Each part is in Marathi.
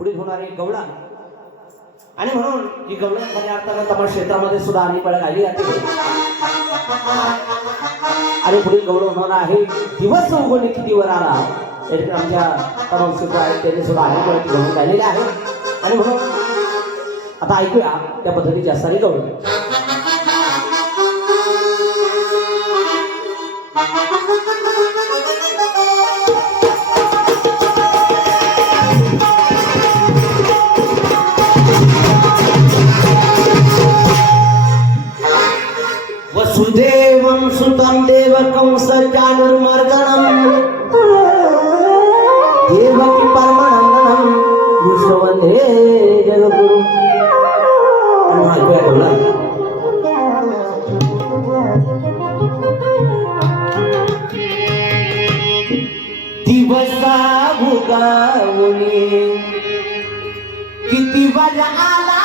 पुढे होणारी गवळण. आणि म्हणून ही गवळण खऱ्या अर्थानं तमाशा क्षेत्रामध्ये सुद्धा आणि पळ गायली जाते आणि पुढे गौरव होणार आहे. दिवस उगवणे किती वर आला. या आमच्या तमाम क्षेत्र आहेत त्यांनी सुद्धा अनेक वेळा गौरव राहिलेले आहे. आणि म्हणून आता ऐकूया त्या पद्धतीची असणारी गौरव वसुदेवं सुतं देवकं सचानुर्मर्दनं देवकी परमानंदनं विश्ववंदे जगद्गुरु आणि हा ऐकूया बोला दिवसा भुगावली किती वाजा आला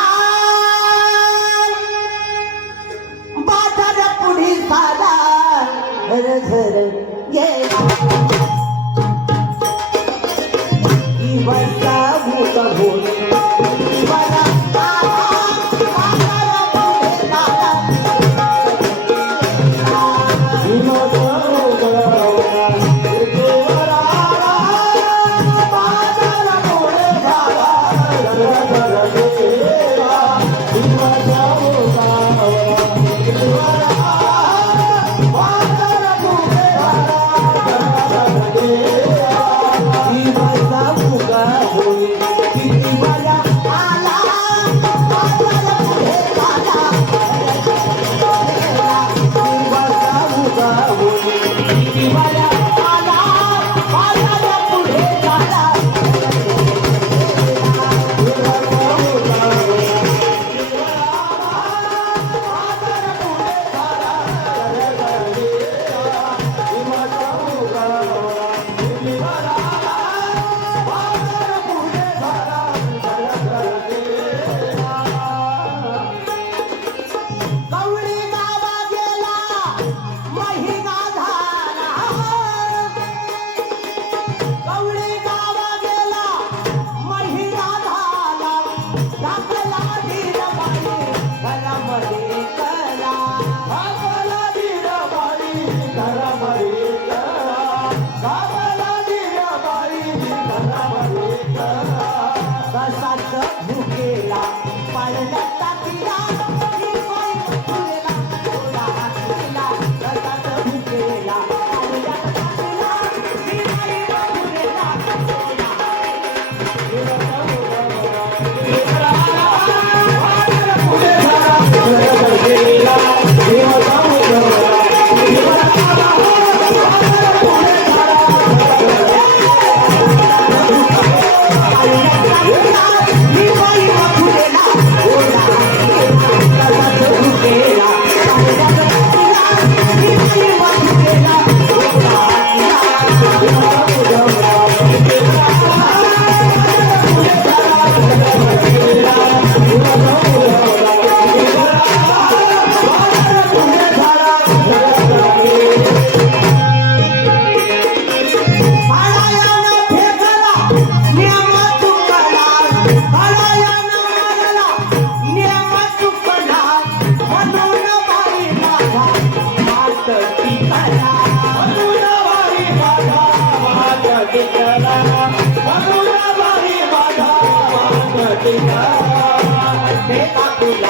Yeah. He was Yeah. बाई फुलेला, तुला